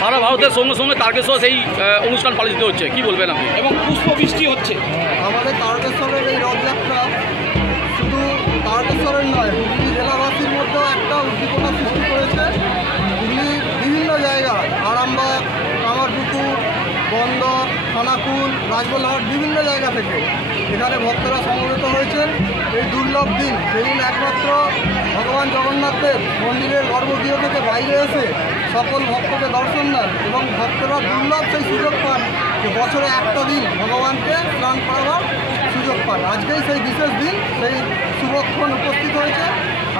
সারা ভারতের সঙ্গে সঙ্গে তারকেশ্বর সেই অনুষ্ঠান পালিত হচ্ছে, কি বলবেন আপনি? এবং পুষ্পবৃষ্টি হচ্ছে। আমাদের তারকেশ্বরের এই রথযাত্রা শুধু তারকেশ্বরের নয়, হুগলি জেলাবাসীর মধ্যেও একটা উদ্দীপনা সৃষ্টি করেছে। হুগলির বিভিন্ন জায়গায় আরামবাগ, কামারপুকুর, বন্দর, খানাকুল, রাজবলহাট বিভিন্ন জায়গা থেকে এখানে ভক্তরা সমবেত হয়েছেন। এই দুর্লভ দিন, সেদিন একমাত্র ভগবান জগন্নাথের মন্দিরের গর্ভগৃহ থেকে বাইরে এসে সকল ভক্তকে দর্শন দেন এবং ভক্তরা দুর্লভ সেই সুযোগ পান যে বছরে একটা দিন ভগবানকে স্নান করাবার সুযোগ পান। আজকেই সেই বিশেষ দিন, সেই শুভক্ষণ উপস্থিত হয়েছে।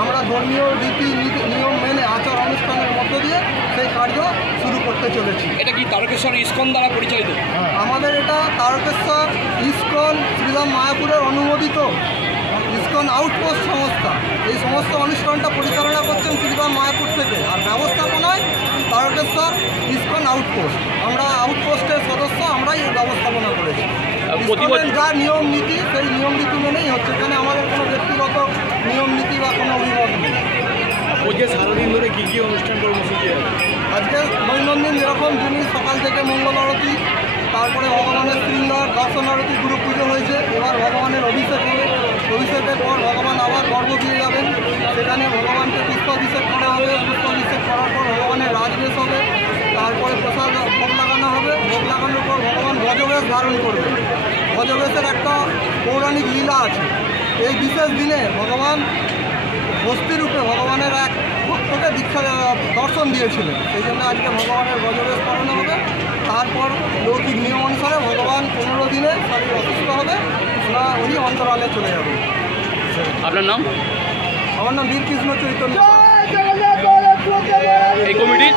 আমরা ধর্মীয় রীতি নিয়ম মেনে আচার অনুষ্ঠানের মধ্য দিয়ে সেই কার্য শুরু করতে চলেছি। এটা কি তারকেশ্বর ইস্কন দ্বারা পরিচালিত? আমাদের এটা তারকেশ্বর ইস্কন শ্রীরাম মায়াপুরের অনুমোদিত ইস্কন আউটপোস্ট সংস্থা। এই সমস্ত অনুষ্ঠানটা পরিচালনা করছেন শ্রীরাম মায়াপুর থেকে, আর ব্যবস্থাপনায় তারকেশ্বর ইস্কন আউটপোস্ট। আমরা আউটপোস্টের সদস্য, আমরাই এই ব্যবস্থাপনা করেছি। যা নিয়ম নীতি সেই নিয়ম নীতি মেনেই হচ্ছে, এখানে আমাদের কোনো ব্যক্তিগত নিয়ম নীতি বা কোনো অভিমত নেই। ওই সারাদিন ধরে কী কী অনুষ্ঠান কর্মসূচি আছে? আজকে দৈনন্দিন যেরকম জিনিস, সকাল থেকে মঙ্গল আরতি, তারপরে ভগবানের শৃঙ্গার দর্শন আরতি, গুরু পুজো হয়েছে। এবার ভগবানের অভিষেক হবে। অভিষেকের পর ভগবান আবার গর্ভগৃহে যাবেন, সেখানে ভগবানকে পুষ্পাভিষেক করা হবে। পুষ্পাভিষেক করার পর ভগবানের রাজবেশ হবে। তারপরে গজবেশ ধারণ করবে। গজবেশের একটা পৌরাণিক লীলা আছে। এই বিশেষ দিনে ভগবান হস্তিরূপে ভগবানের এক ভক্তকে দীক্ষা দর্শন দিয়েছিলেন, সেই জন্য আজকে ভগবানের গজবেশ করানো হবে। তারপর লৌকিক নিয়ম অনুসারে ভগবান 15 দিনে শরীর অসুস্থ হবে, উনি অন্তরালে চলে যাবেন। আপনার নাম? আমার নাম বীরকৃষ্ণ চৈতন্য। এই কমিটির